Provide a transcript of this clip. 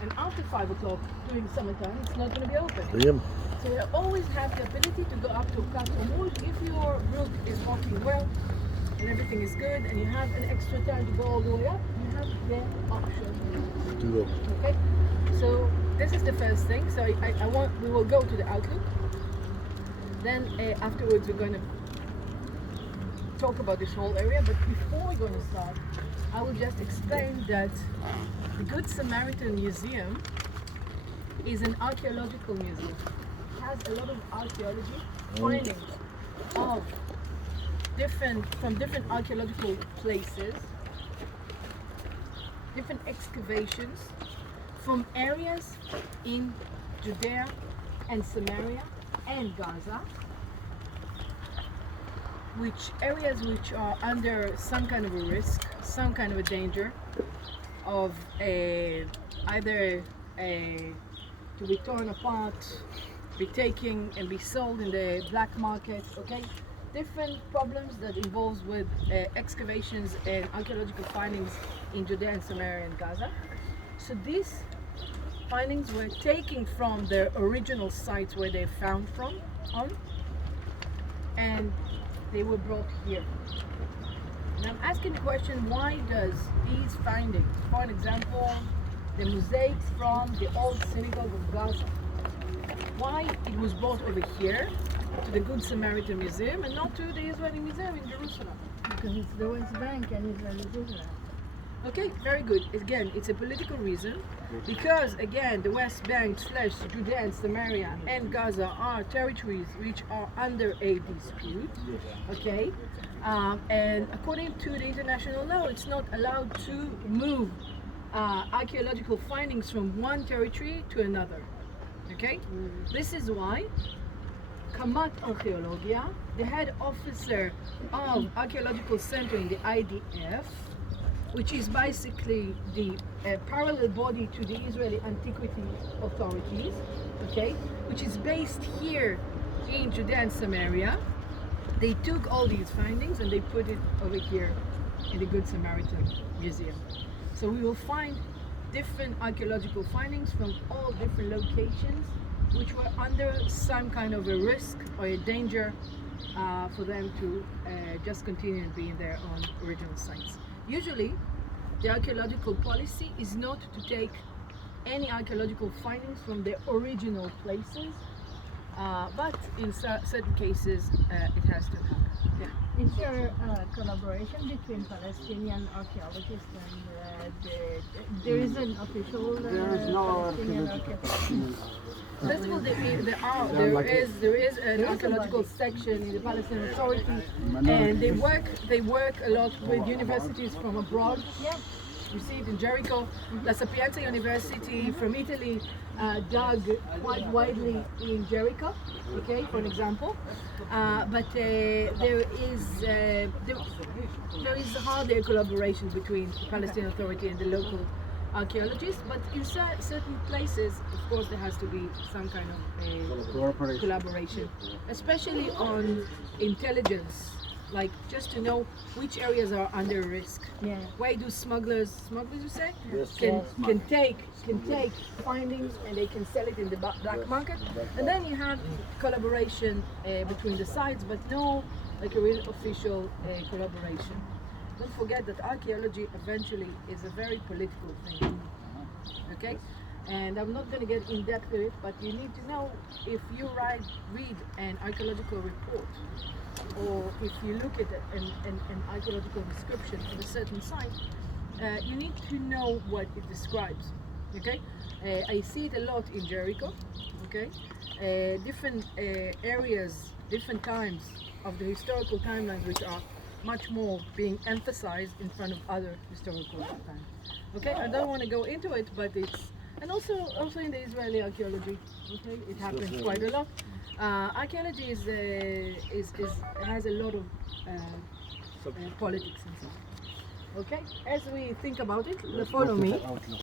and after 5 o'clock during summertime, it's not going to be open. Yeah. So you always have the ability to go up to Kat Omul if your brook is working well and everything is good, and you have an extra time to go all the way up. You have the option To go. Okay. So this is the first thing. So we will go to the outlook. Then afterwards we're going to talk about this whole area. But before we're going to start, I will just explain that the Good Samaritan Museum is an archaeological museum. It has a lot of archaeology findings of different archaeological places, different excavations from areas in Judea and Samaria and Gaza, which are under some kind of a risk, some kind of a danger of either to be torn apart, be taken and be sold in the black market. Okay, different problems that involves with excavations and archaeological findings in Judea and Samaria and Gaza. So these findings were taken from their original sites where they found on, and they were brought here. And I'm asking the question, why does these findings, for an example, the mosaics from the old synagogue of Gaza, why it was brought over here to the Good Samaritan Museum and not to the Israeli Museum in Jerusalem? Because it's the West Bank and Israel is Israel. Okay, very good. Again, it's a political reason, because again, the West Bank / Judea and Samaria and Gaza are territories which are under a dispute. Okay, and according to the international law, it's not allowed to move archaeological findings from one territory to another. Okay, this is why Kamat Archeologia, the head officer of Archaeological Center in the IDF, which is basically the parallel body to the Israeli Antiquity Authorities, okay, which is based here in Judea and Samaria. They took all these findings and they put it over here in the Good Samaritan Museum. So we will find different archaeological findings from all different locations which were under some kind of a risk or a danger for them to just continue being their own original sites. Usually, the archaeological policy is not to take any archaeological findings from the original places, but in certain cases it has to happen. Yeah. Is there collaboration between Palestinian archaeologists and there is an official There is no Palestinian archaeological. First of all, there is an archaeological section in the Palestinian Authority, and they work a lot with universities from abroad. Yeah. You see it in Jericho. La Sapienza University from Italy dug quite widely in Jericho, okay, for an example. But there is hardly a collaboration between the Palestinian Authority and the local archaeologists, but in certain places, of course, there has to be some kind of collaboration, especially on intelligence, like just to know which areas are under risk. Yeah. Why do smugglers you say, Yes. can take findings and they can sell it in the black market, and then you have collaboration between the sides, but no like a real official collaboration. Don't forget that archaeology eventually is a very political thing. Okay? And I'm not going to get in depth with it, but you need to know, if you read an archaeological report, or if you look at an archaeological description of a certain site, you need to know what it describes. Okay? I see it a lot in Jericho. Okay? Different areas, different times of the historical timelines, which are much more being emphasized in front of other historical times. Okay, I don't want to go into it, but it's, and also in the Israeli archaeology, okay, it happens quite a lot. Archaeology has a lot of politics and so on. Okay, as we think about it, follow me.